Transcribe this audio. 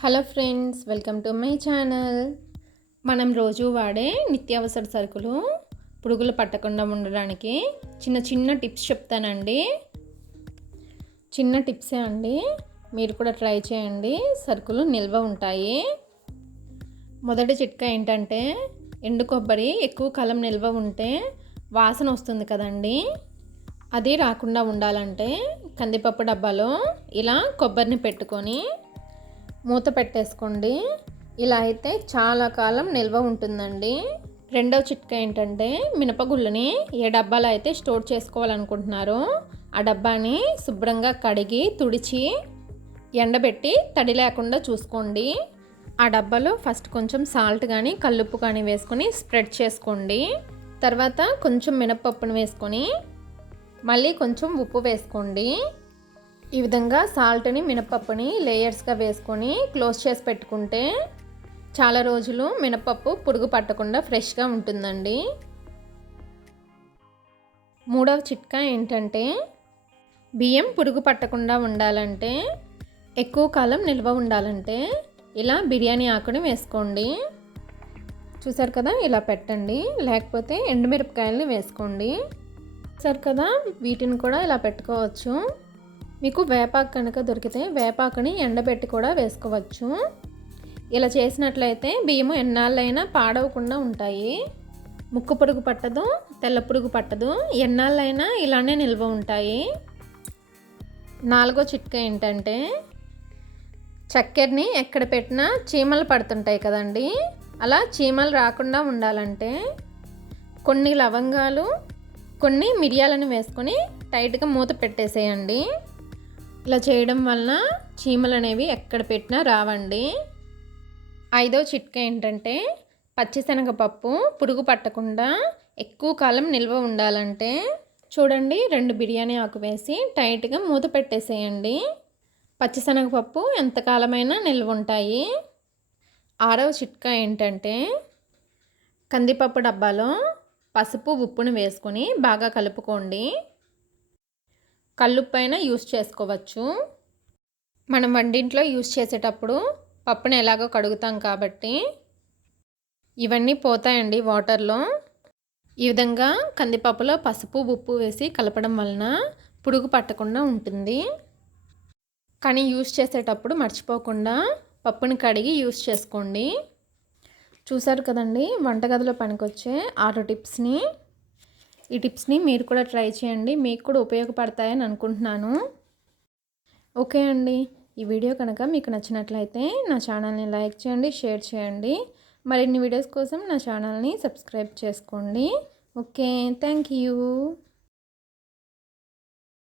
Hello friends welcome to my channel. మనం రోజు వాడే నిత్యావసర సరుకులు పురుగులు పట్టకుండా ఉండడానికి చిన్న చిన్న టిప్స్ చెప్తానండి. చిన్న టిప్సే అండి. మీరు కూడా ట్రై చేయండి. సరుకులు నిల్వ ఉంటాయి. మొదటి చిట్కా ఏంటంటే ఎండు కొబ్బరి ఎక్కువ కాలం నిల్వ ఉంటే వాసన వస్తుంది కదండి. అది రాకుండా ఉండాలంటే కందిపప్పు డబ్బాలో ఇలా కొబ్బరిని పెట్టుకొని మూత పెట్టేసుకోండి. ఇలా అయితే చాలా కాలం నిల్వ ఉంటుందండి. రెండవ చిట్కా ఏంటంటే మినపగుళ్ళని ఏ డబ్బాలో అయితే స్టోర్ చేసుకోవాలనుకుంటున్నారో ఆ డబ్బాని శుభ్రంగా కడిగి తుడిచి ఎండబెట్టి తడి లేకుండా చూసుకోండి. ఆ డబ్బాలో ఫస్ట్ కొంచెం సాల్ట్ కానీ కల్లుప్పు కానీ వేసుకొని స్ప్రెడ్ చేసుకోండి. తర్వాత కొంచెం మినపప్పును వేసుకొని మళ్ళీ కొంచెం ఉప్పు వేసుకోండి. ఈ విధంగా సాల్ట్ని మినపప్పుని లేయర్స్గా వేసుకొని క్లోజ్ చేసి పెట్టుకుంటే చాలా రోజులు మినపప్పు పురుగు పట్టకుండా ఫ్రెష్గా ఉంటుందండి. మూడవ చిట్కా ఏంటంటే బియ్యం పురుగు పట్టకుండా ఉండాలంటే ఎక్కువ కాలం నిల్వ ఉండాలంటే ఇలా బిర్యానీ ఆకుని వేసుకోండి. చూసారు కదా ఇలా పెట్టండి. లేకపోతే ఎండుమిరపకాయలని వేసుకోండి. చూసారు కదా వీటిని కూడా ఇలా పెట్టుకోవచ్చు. మీకు వేపాకు కనుక దొరికితే వేపాకుని ఎండబెట్టి కూడా వేసుకోవచ్చు. ఇలా చేసినట్లయితే బియ్యము ఎన్నాళ్ళైనా పాడవకుండా ఉంటాయి. ముక్కు పురుగు పట్టదు తెల్ల పురుగు పట్టదు. ఎన్నాళ్ళైనా ఇలానే నిల్వ ఉంటాయి. నాలుగో చిట్కా ఏంటంటే చక్కెరని ఎక్కడ పెట్టినా చీమలు పడుతుంటాయి కదండి. అలా చీమలు రాకుండా ఉండాలంటే కొన్ని లవంగాలు కొన్ని మిరియాలను వేసుకొని టైట్గా మూత పెట్టేసేయండి. ఇలా చేయడం వలన చీమలు అనేవి ఎక్కడ పెట్టినా రావండి. ఐదో చిట్కా ఏంటంటే పచ్చిశనగపప్పు పురుగు పట్టకుండా ఎక్కువ కాలం నిల్వ ఉండాలంటే చూడండి రెండు బిర్యానీ ఆకు వేసి టైట్గా మూత పెట్టేసేయండి. పచ్చిశనగపప్పు ఎంతకాలమైనా నిల్వ ఉంటాయి. ఆరవ చిట్కా ఏంటంటే కందిపప్పు డబ్బాలో పసుపు ఉప్పును వేసుకొని బాగా కలుపుకోండి. కల్లుప్పైన యూస్ చేసుకోవచ్చు. మనం వంటింట్లో యూస్ చేసేటప్పుడు పప్పుని ఎలాగో కడుగుతాం కాబట్టి ఇవన్నీ పోతాయండి వాటర్లో. ఈ విధంగా కందిపప్పులో పసుపు ఉప్పు వేసి కలపడం వలన పురుగు పట్టకుండా ఉంటుంది. కానీ యూస్ చేసేటప్పుడు మర్చిపోకుండా పప్పుని కడిగి యూస్ చేసుకోండి. చూశారు కదండి వంటగదిలో పనికొచ్చే ఆరు టిప్స్ని. ఈ టిప్స్ని మీరు కూడా ట్రై చేయండి. మీకు కూడా ఉపయోగపడతాయని అనుకుంటున్నాను. ఓకే అండి. ఈ వీడియో కనుక మీకు నచ్చినట్లయితే నా ఛానల్ని లైక్ చేయండి షేర్ చేయండి. మరిన్ని వీడియోస్ కోసం నా ఛానల్ని సబ్స్క్రైబ్ చేసుకోండి. ఓకే. Thank you.